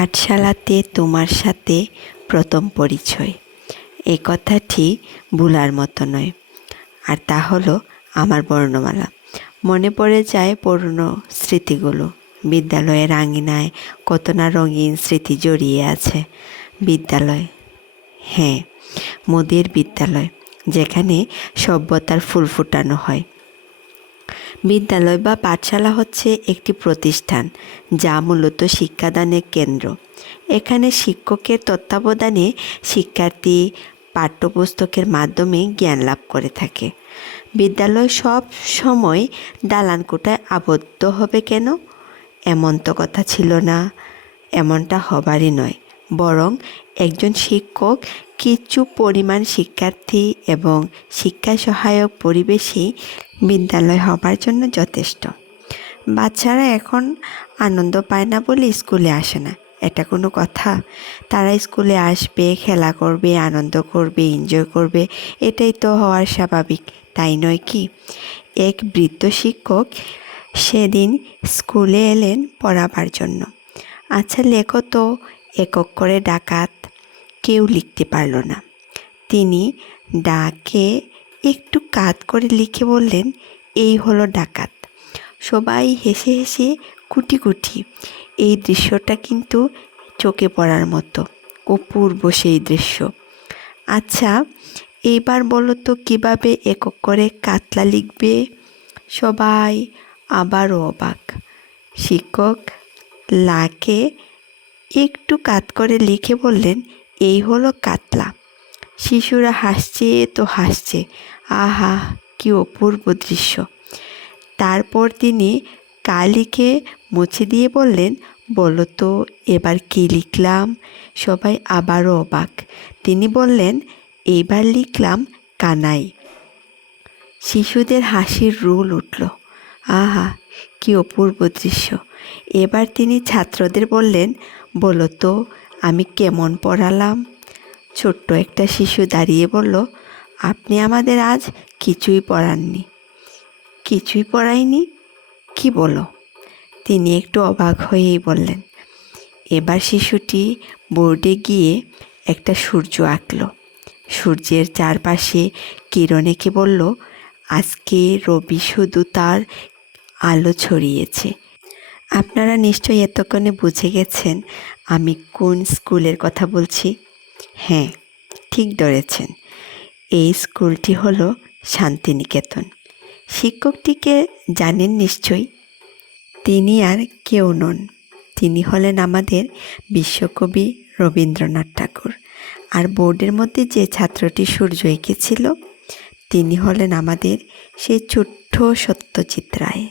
পাঠশালাতে তোমার সাথে প্রথম পরিচয়, এই কথাটি ভুলার মতো নয়। আর তা হলো আমার বর্ণমালা। মনে পড়ে যায় পুরনো স্মৃতিগুলো। বিদ্যালয়ের আঙিনায় কত না রঙিন স্মৃতি জড়িয়ে আছে। বিদ্যালয়, হ্যাঁ, মোদের বিদ্যালয়, যেখানে সভ্যতার ফুল ফোটানো হয়। বিদ্যালয় বা পাঠশালা হচ্ছে একটি প্রতিষ্ঠান যা মূলত শিক্ষাদানের কেন্দ্র। এখানে শিক্ষকের তত্ত্বাবধানে শিক্ষার্থী পাঠ্যপুস্তকের মাধ্যমে জ্ঞান লাভ করে থাকে। বিদ্যালয় সব সময় দালানকোঠায় আবদ্ধ হবে কেন? এমন তো কথা ছিল না, এমনটা হবারই নয়। বরং একজন শিক্ষক কিছু পরিমাণ শিক্ষার্থী এবং শিক্ষা সহায়ক পরিবেশই বিদ্যালয় হবার জন্য যথেষ্ট। বাচ্চারা এখন আনন্দ পায় না বলে স্কুলে আসে না, এটা কোনো কথা? তারা স্কুলে আসবে, খেলা করবে, আনন্দ করবে, এনজয় করবে, এটাই তো হওয়ার স্বাভাবিক, তাই নয় কি? এক বৃদ্ধ শিক্ষক সেদিন স্কুলে এলেন পড়াবার জন্য। আচ্ছা লেখো তো, একক করে ডাকাত। কেউ লিখতে পারল না। তিনি ডাকে একটু কাত করে লিখে বললেন, এই হলো ডাকাত। সবাই হেসে হেসে কুটি কুটি। এই দৃশ্যটা কিন্তু চোখে পড়ার মতো, অপূর্ব সেই দৃশ্য। আচ্ছা এইবার বলো তো কীভাবে একক করে কাতলা লিখবে? সবাই আবারও অবাক। শিক্ষক লাকে একটু কাত করে লিখে বললেন, এই হলো কাতলা। শিশুরা হাসছে তো হাসছে, আহা কি অপূর্ব দৃশ্য। তারপর তিনি কালিকে মুছে দিয়ে বললেন, বলো তো এবার কি লিখলাম? সবাই আবারও অবাক। তিনি বললেন, এইবার লিখলাম কানাই। শিশুদের হাসির রোল উঠল। আহা কি অপূর্ব দৃশ্য। এবার তিনি ছাত্রদের বললেন, বলো তো আমি কেমন পড়ালাম? ছোট্ট একটা শিশু দাঁড়িয়ে বলল, আপনি আমাদের আজ কিছুই পড়াননি। কিছুই পড়াইনি? কি বলো? তিনি একটু অবাক হয়েই বললেন। এবার শিশুটি বোর্ডে গিয়ে একটা সূর্য আঁকল। সূর্যের চারপাশে কিরণ এঁকে বলল, আজকে রবি শুধু তার আলো ছড়িয়েছে। আপনারা নিশ্চয়ই এতক্ষণে বুঝে গেছেন আমি কোন স্কুলের কথা বলছি। হ্যাঁ, ঠিক ধরেছেন, এই স্কুলটি হলো শান্তিনিকেতন। শিক্ষকটিকে জানেন নিশ্চয়ই। তিনি আর কেউ নন, তিনি হলেন আমাদের বিশ্বকবি রবীন্দ্রনাথ ঠাকুর। আর বোর্ডের মধ্যে যে ছাত্রটি সূর্য এঁকেছিল তিনি হলেন আমাদের সেই ছোট্ট সত্যজিৎ রায়।